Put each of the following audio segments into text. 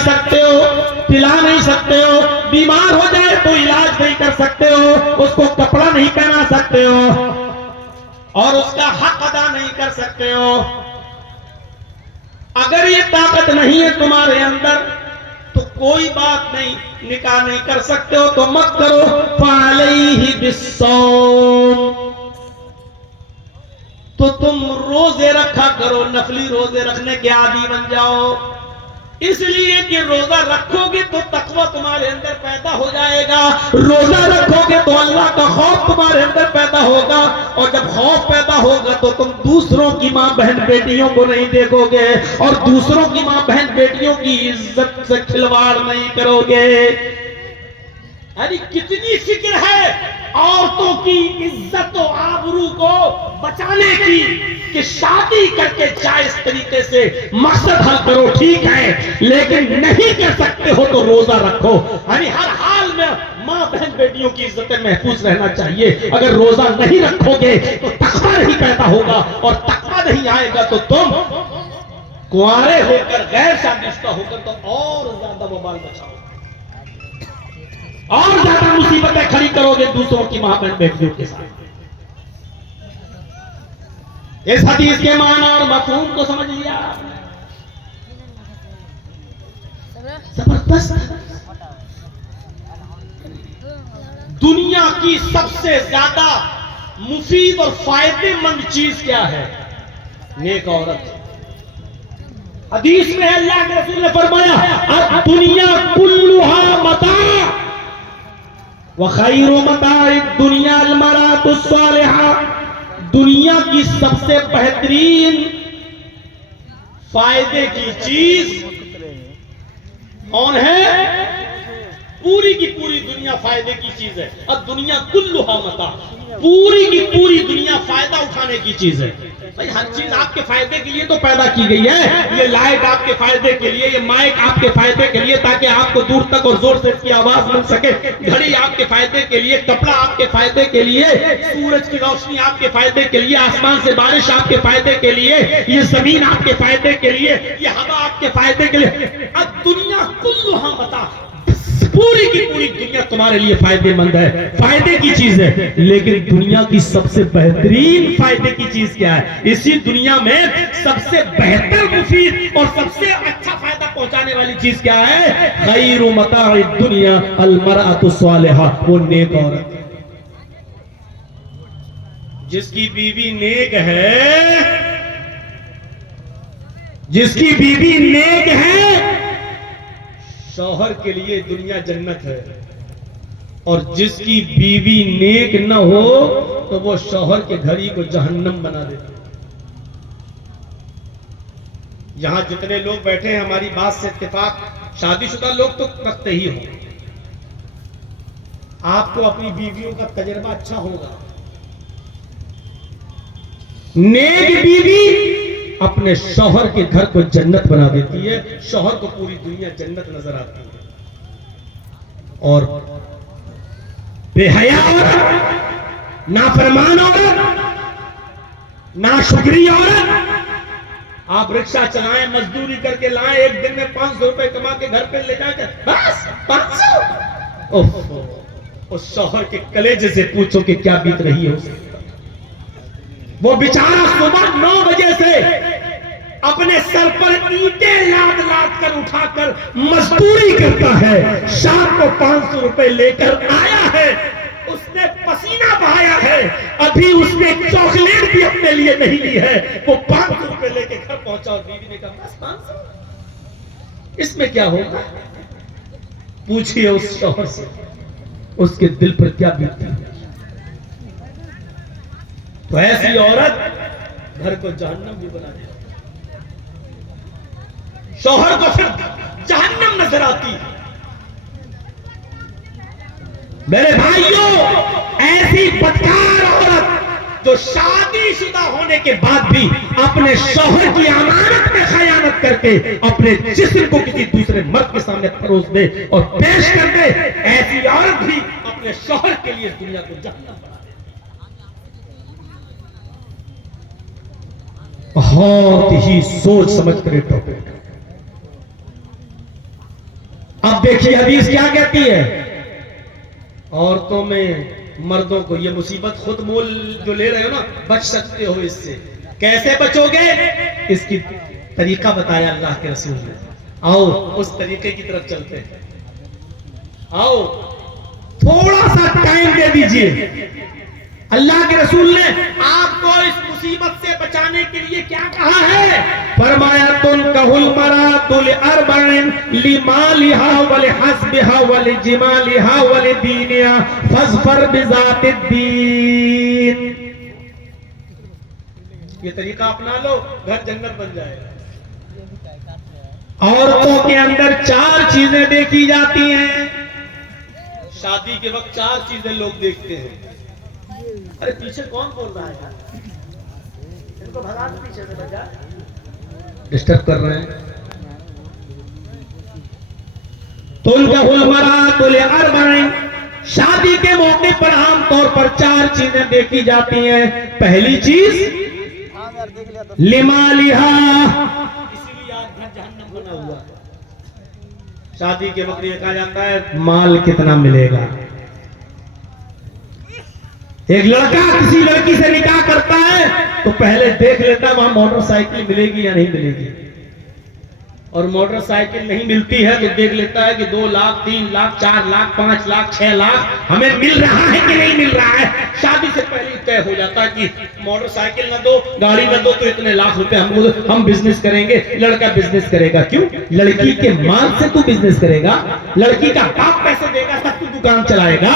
सकते हो, पिला नहीं सकते हो, बीमार हो जाए तो इलाज नहीं कर सकते हो, उसको कपड़ा नहीं पहना सकते हो और उसका हक अदा नहीं कर सकते हो। अगर ये ताकत नहीं है तुम्हारे अंदर तो कोई बात नहीं, निकाह नहीं कर सकते हो तो मत करो। फ़अलैहि बिस्सौम, तो तुम रोजे रखा करो, नफली रोजे रखने के आदी बन जाओ। इसलिए कि रोजा रखोगे तो तकवा तुम्हारे अंदर पैदा हो जाएगा, रोजा रखोगे तो अल्लाह का खौफ तुम्हारे अंदर पैदा होगा, और जब खौफ पैदा होगा तो तुम दूसरों की मां बहन बेटियों को नहीं देखोगे और दूसरों की मां बहन बेटियों की इज्जत से खिलवाड़ नहीं करोगे। अरे कितनी फिक्र है औरतों की इज्जत और आबरू को बचाने की कि शादी करके जायज तरीके से मकसद हल करो, ठीक है, लेकिन नहीं कर सकते हो तो रोजा रखो। यानी हर हाल में मां बहन बेटियों की इज्जत महफूज रहना चाहिए। अगर रोजा नहीं रखोगे तो तकवा नहीं पैदा होगा, और तकवा नहीं आएगा तो तुम कुंवारे होकर गैर शादीशुदा होकर तो और ज्यादा बवाल बचाओ, और ज्यादा मुसीबतें खड़ी करोगे दूसरों की मां बहन बेटियों के साथ। इस हदीस के माना और मफहूम को समझ लिया आपने? जबरदस्त। दुनिया की सबसे ज्यादा मुफीद और फायदेमंद चीज क्या है? नेक औरत। हदीस में अल्लाह के रसूल ने फरमाया, दुनिया कुल्लुहा मता व खैरु मताइद दुनिया अल मरातुस सालिहा। दुनिया की सबसे बेहतरीन फायदे की चीज कौन है? पूरी की पूरी दुनिया फायदे की चीज है। अब दुनिया कुल्लुहा मता, पूरी की पूरी दुनिया फायदा उठाने की चीज है। भाई हर चीज आपके फायदे के लिए तो पैदा की गई है। ये लाइट आपके फायदे के लिए, ये माइक आपके फायदे के लिए ताकि आपको दूर तक और जोर से इसकी आवाज मिल सके। घड़ी आपके फायदे के लिए, कपड़ा आपके फायदे के लिए, सूरज की रोशनी आपके फायदे के लिए, आसमान से बारिश आपके फायदे के लिए, ये जमीन आपके फायदे के लिए, ये हवा आपके फायदे के लिए। अब दुनिया कुल्लुहा मता, पूरी की पूरी दुनिया तुम्हारे लिए फायदेमंद है, फायदे की चीज है। लेकिन दुनिया की सबसे बेहतरीन फायदे की चीज क्या है? इसी दुनिया में सबसे बेहतर, मुफीद और सबसे अच्छा फायदा पहुंचाने वाली चीज क्या है? खैरु मताइद दुनिया अल मरअतु सालिहा, वो नेक औरत। जिसकी बीवी नेक है, जिसकी बीवी नेक है, शौहर के लिए दुनिया जन्नत है। और जिसकी बीवी नेक न हो तो वो शौहर के घर ही को जहन्नम बना देती। यहां जितने लोग बैठे हैं हमारी बात से इत्तेफाक शादीशुदा लोग तो रखते ही हो। आपको अपनी बीवियों का तजर्बा अच्छा होगा। नेक बीवी अपने शौहर के घर को जन्नत बना देती है, शौहर को पूरी दुनिया जन्नत नजर आती है। और बेहया औरत, नाफरमान औरत, नाशुक्री औरत, आप रिक्शा चलाएं, मजदूरी करके लाएं, एक दिन में 500 रुपए कमा के घर पे ले जाकर बस 500। उस शौहर के कलेजे से पूछो कि क्या बीत रही है उसे। वो बेचारा सुबह 9 बजे से अपने सर पर ईंटें लाद लाद कर उठाकर मजदूरी करता है, शाम को 500 रुपए लेकर आया है, उसने पसीना बहाया है, अभी उसने चॉकलेट भी अपने लिए नहीं ली है, वो 500 रुपए लेके घर पहुंचा और बीवी ने कहा बस 500। इसमें क्या होगा? पूछिए उस शौहर से, उसके दिल पर क्या बीतती है। तो ऐसी औरत घर को जहन्नम भी बना देती, शौहर को फिर जहन्नम नजर आती है। मेरे भाइयों, ऐसी बदकार औरत जो शादीशुदा होने के बाद भी अपने शौहर की अमानत में खयानत करके अपने जिस्म को किसी दूसरे मर्द के सामने परोस दे और पेश कर दे, ऐसी औरत भी अपने शौहर के लिए दुनिया को जहन्नम बना दे। बहुत ही सोच समझ कर टॉपिक। अब देखिए हदीस क्या कहती है, औरतों में मर्दों को ये मुसीबत खुद मोल जो ले रहे हो ना, बच सकते हो इससे। कैसे बचोगे, इसकी तरीका बताया अल्लाह के रसूल ने। आओ उस तरीके की तरफ चलते हैं। आओ थोड़ा सा टाइम दे दीजिए। अल्लाह के रसूल ने आपको इस मुसीबत से बचाने के लिए क्या कहा है, फरमाया तुन कहल मरातुल अरबइन लिमालिहा वल हस्बिहा वल जिमालिहा वल दीनिहा फज़फर बिज़ातिद्दीन। ये तरीका अपना लो, घर जन्नत बन जाएगा। औरतों के अंदर 4 चीजें देखी जाती हैं। शादी के वक्त 4 चीजें लोग देखते हैं। अरे पीछे कौन बोल रहा है यार, इनको भगा दो पीछे से, बजा डिस्टर्ब कर रहे हैं। तो उनका हुलमरातुल अरबइन, शादी के मौके पर आमतौर पर 4 चीजें देखी जाती हैं। पहली चीज लिमालिहा, इसीलिए आज घर जहन्नम बना हुआ है। शादी के वक्त ये कहा जाता है माल कितना मिलेगा। एक लड़का किसी लड़की से निकाह करता है तो पहले देख लेता है वहां मोटरसाइकिल मिलेगी या नहीं मिलेगी, और मोटरसाइकिल नहीं मिलती है तो देख लेता है कि 2 लाख 3 लाख 4 लाख 5 लाख 6 लाख हमें मिल रहा है कि नहीं मिल रहा है। शादी से पहले तय हो जाता है कि मोटरसाइकिल ना दो, गाड़ी ना दो तो इतने लाख रुपए हम बिजनेस करेंगे। लड़का बिजनेस करेगा, क्यों? लड़की के माल से तू बिजनेस करेगा, लड़की का बाप पैसे देगा तब तू दुकान चलाएगा।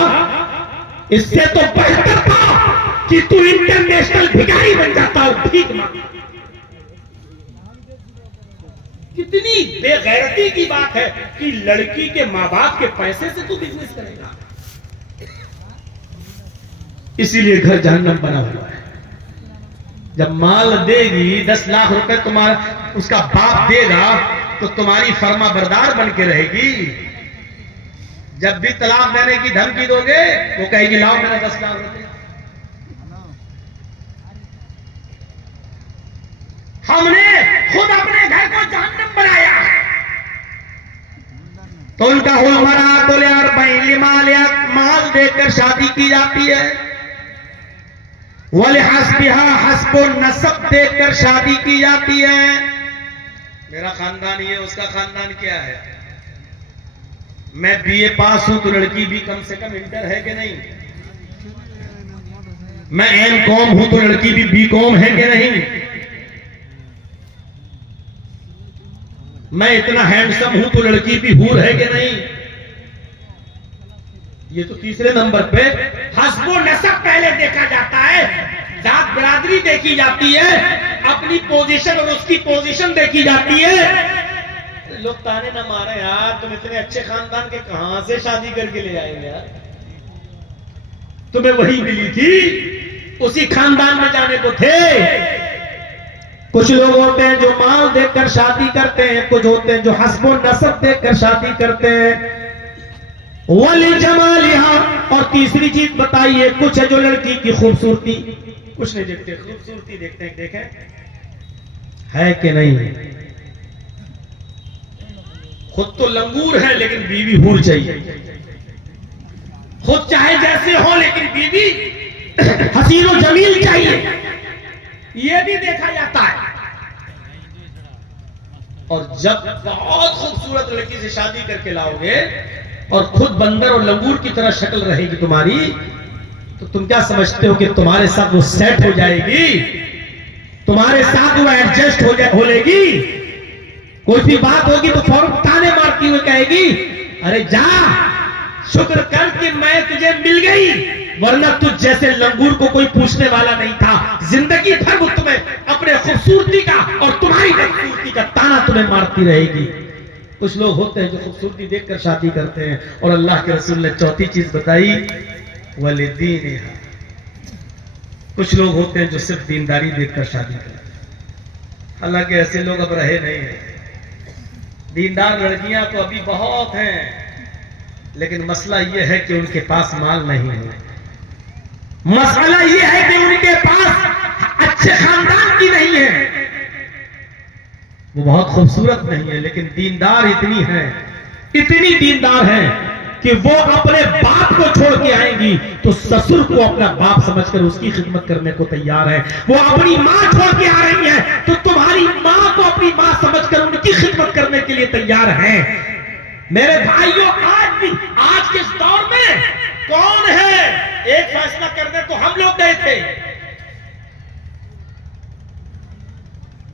इससे तो बेहतर था कि तू इंटरनेशनल भिखारी बन जाता हो, ठीक ना? कितनी बेगैरती की बात है कि लड़की के माँ बाप के पैसे से तू बिजनेस करेगा। इसीलिए घर जहन्नम बना हुआ है। जब माल देगी 10 लाख रुपए तुम्हारा उसका बाप देगा तो तुम्हारी फर्मा बरदार बन के रहेगी। जब भी तलाक देने की धमकी दोगे वो कहेगी लाओ मेरा 10 लाख रुपए। हमने खुद अपने घर को जहन्नम बनाया है। तो उनका हुलमरातुल अरबइन लिमालिहा, माल देकर शादी की जाती है। वल हस्बिहा, हस्बुन नसब देकर शादी की जाती है। मेरा खानदान ये, उसका खानदान क्या है। मैं बीए पास हूं तो लड़की भी कम से कम इंटर है कि नहीं। मैं एमकॉम हूं तो लड़की भी बीकॉम है कि नहीं। मैं इतना हैंडसम हूं तो लड़की भी हूर है कि नहीं। ये तो तीसरे नंबर पे हस्बो नसब पहले देखा जाता है, जात बिरादरी देखी जाती है, अपनी पोजीशन और उसकी पोजीशन देखी जाती है। लोग ताने ना मारे यार, तुम इतने अच्छे खानदान के कहां से शादी करके ले आए यार, तुम्हें वही मिली थी, उसी खानदान में जाने को थे। कुछ लोग होते हैं जो माल देकर शादी करते हैं, कुछ होते हैं जो हस्बो नसब देकर शादी करते हैं। वली जमालिहा, और तीसरी चीज बताइए, कुछ है जो लड़की की खूबसूरती, कुछ नहीं देखते, खूबसूरती देखते हैं। देखें है कि नहीं। खुद तो लंगूर है लेकिन बीवी हूर चाहिए। खुद चाहे जैसे हो लेकिन बीवी हसीन और जमील चाहिए, ये भी देखा जाता है। और जब बहुत खूबसूरत लड़की से शादी करके लाओगे और खुद बंदर और लंगूर की तरह शक्ल रहेगी तुम्हारी, तो तुम क्या समझते हो कि तुम्हारे साथ वो सेट हो जाएगी, तुम्हारे साथ वो एडजस्ट हो लेगी। कोई भी बात होगी तो फौरन ताने मारती हुई कहेगी अरे जा शुक्र कर कि मैं तुझे मिल गई, वरना तुझ जैसे लंगूर को कोई पूछने वाला नहीं था। जिंदगी भर वो तुम्हें अपने खूबसूरती का और तुम्हारी खूबसूरती का ताना तुम्हें मारती रहेगी। कुछ लोग होते हैं जो खूबसूरती देखकर शादी करते हैं, और अल्लाह के रसूल ने चौथी चीज बताई वलिदीनिहा। कुछ लोग होते हैं जो सिर्फ दीनदारी देखकर शादी करते हैं। हालांकि ऐसे लोग अब रहे नहीं हैं। दीनदार लड़कियां तो अभी बहुत हैं, लेकिन मसला यह है कि उनके पास माल नहीं है। मसला यह है कि उनके पास अच्छे खानदान की नहीं है। वो बहुत खूबसूरत नहीं है लेकिन दीनदार इतनी है इतनी दीनदार हैं कि वो अपने बाप को छोड़ के आएंगी तो ससुर को अपना बाप समझकर उसकी खिदमत करने को तैयार है। वो अपनी माँ छोड़ के आ रही है तो तुम्हारी माँ को अपनी माँ समझकर उनकी खिदमत करने के लिए तैयार है। मेरे भाइयों, आज के इस दौर में कौन है? एक फैसला करने को हम लोग गए थे,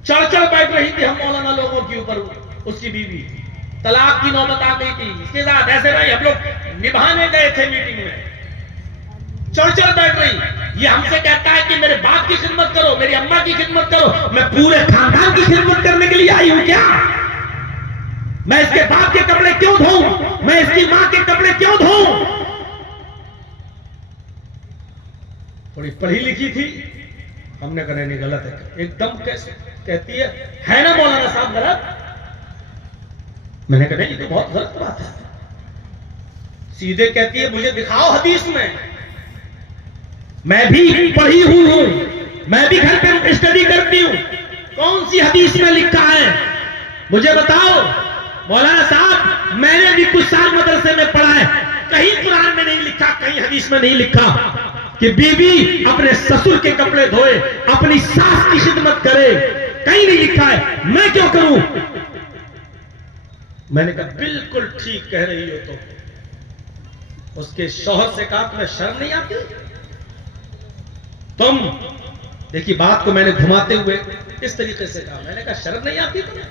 चढ़ बैठ रही थी हम मौलाना लोगों के ऊपर, उसकी बीवी, तलाक की नौबत आ गई थी। इसके साथ ऐसे नहीं, हम लोग निभाने गए थे मीटिंग में, चढ़ बैठ रही। ये हमसे कहता है कि मेरे बाप की खिदमत करो, मेरी अम्मा की खिदमत करो। मैं पूरे खानदान की खिदमत करने के लिए आई हूं क्या? मैं इसके बाप के कपड़े क्यों धोऊं? मैं इसकी मां के कपड़े क्यों धोऊं? थोड़ी पढ़ी लिखी थी, हमने कहा नहीं, गलत है। एकदम कैसे कहती है ना मौलाना साहब गलत? मैंने कहा नहीं, ये तो बहुत गलत बात है। सीधे कहती है मुझे दिखाओ हदीस में। मैं भी पढ़ी हुई हूं, मैं भी घर पे स्टडी करती हूं, कौन सी हदीस में लिखा है मुझे बताओ। मौलाना साहब, मैंने भी कुछ साल मदरसे में पढ़ा है, कहीं कुरान में नहीं लिखा, कहीं हदीस में नहीं लिखा कि बीवी अपने ससुर के कपड़े धोए, अपनी सास की खिदमत करे, कहीं नहीं लिखा है। मैं क्यों करूं? मैंने कहा बिल्कुल ठीक कह रही हो। तो उसके शौहर से कहा तुम्हें शर्म नहीं आती? तुम देखिए, बात को मैंने घुमाते हुए इस तरीके से कहा, मैंने कहा शर्म नहीं आती तुम्हें?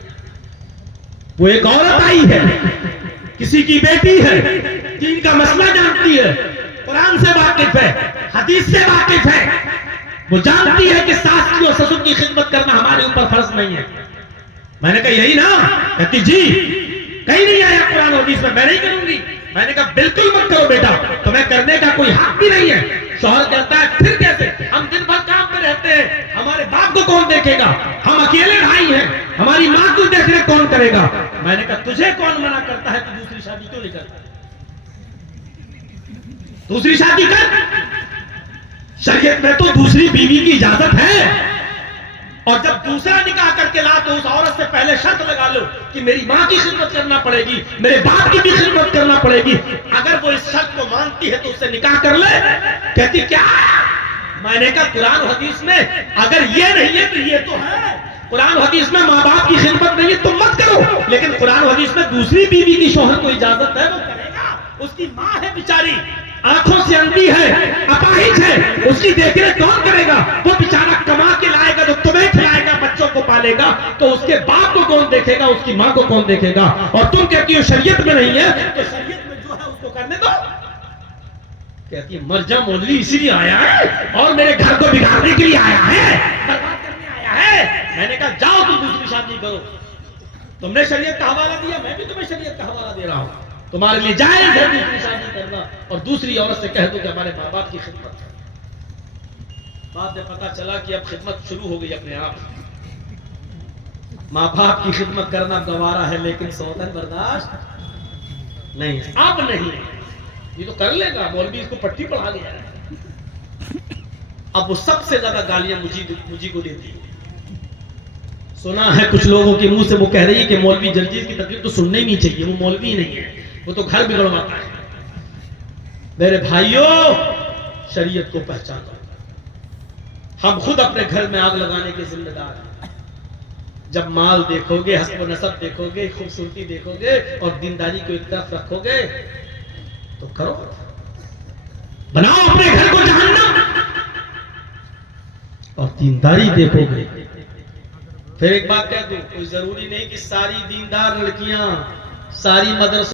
वो एक औरत आई है, किसी की बेटी है, दीन का मसला जानती है, कुरान से वाकिफ है, हदीस से वाकिफ है। वो जानती है कि सास की और ससुर की खिदमत करना हमारे ऊपर फर्ज नहीं है। मैंने कहा यही ना? कहती जी कहीं नहीं आया कुरान और हदीस में, मैं नहीं करूंगी। मैंने कहा बिल्कुल मत करो बेटा, तुम्हें करने का कोई हक भी नहीं है। शौहर कहता है फिर कैसे? हम दिन भर काम पे रहते हैं, हमारे बाप को कौन देखेगा? हम अकेले भाई हैं, हमारी माँ को देखने कौन करेगा? मैंने कहा तुझे कौन मना करता है? तू दूसरी शादी क्यों नहीं करता? दूसरी शादी कर। शरीयत में तो दूसरी बीवी की इजाजत है, और जब दूसरा निकाह करके ला तो उस औरत से पहले शर्त लगा लो कि मेरी माँ की खिदमत करना पड़ेगी, मेरे बाप की भी खिदमत करना पड़ेगी। अगर वो इस शर्त को मानती है तो उससे निकाह कर ले। कहती क्या? मैंने कहा कुरान हदीस में अगर ये नहीं है तो ये तो है। कुरान हदीस में माँ बाप की खिदमत नहीं है तो मत करो, लेकिन कुरान हदीस में दूसरी बीवी की शौहर को इजाजत है, वो करेगा। उसकी माँ है बेचारी, आंखों से अंधी है, अपाहिज है, उसकी देखरेख कौन करेगा? वो बेचारा कमा के लाएगा तो तुम्हें खिलाएगा, बच्चों को पालेगा, तो उसके बाप को कौन देखेगा? उसकी माँ को कौन देखेगा? और तुम कहती हो शरीयत में नहीं है, तो शरीयत में जो है उसको करने दो। कहती है मर्जा मौलवी इसीलिए आया है और मेरे घर को बिगाड़ने के लिए आया है, बर्बाद करने आया है। मैंने कहा जाओ तुम दूसरी शादी करो। तुमने शरीयत का हवाला दिया, मैं भी तुम्हें शरीयत का हवाला दे रहा हूं। तुम्हारे लिए जायज है दूसरी शादी करना, और दूसरी औरत से कह दो कि हमारे माँ बाप की खिदमत है। बाद में पता चला कि अब खिदमत शुरू हो गई अपने आप। माँ बाप की खिदमत करना गवारा है, लेकिन सौतन बर्दाश्त नहीं। अब नहीं, ये तो कर लेगा, मौलवी इसको पट्टी पढ़ा गया है। अब वो सबसे ज्यादा गालियां मुझी को देती है। सुना है कुछ लोगों के मुंह से वो कह रही है कि मौलवी जर्जीर की तकलीफ तो सुनना ही नहीं चाहिए, वो मौलवी नहीं है, वो तो घर बिगड़वाता है। मेरे भाइयों, शरीयत को पहचानो। हम खुद अपने घर में आग लगाने के जिम्मेदार हैं। जब माल देखोगे, हस्ब नसब देखोगे, खूबसूरती देखोगे और दीनदारी को एक तरफ रखोगे तो करो, बनाओ अपने घर को जहन्नम, और दीनदारी देखोगे। फिर एक बात कह दूं, कोई जरूरी नहीं कि सारी दीनदार लड़कियां, सारी मदरसा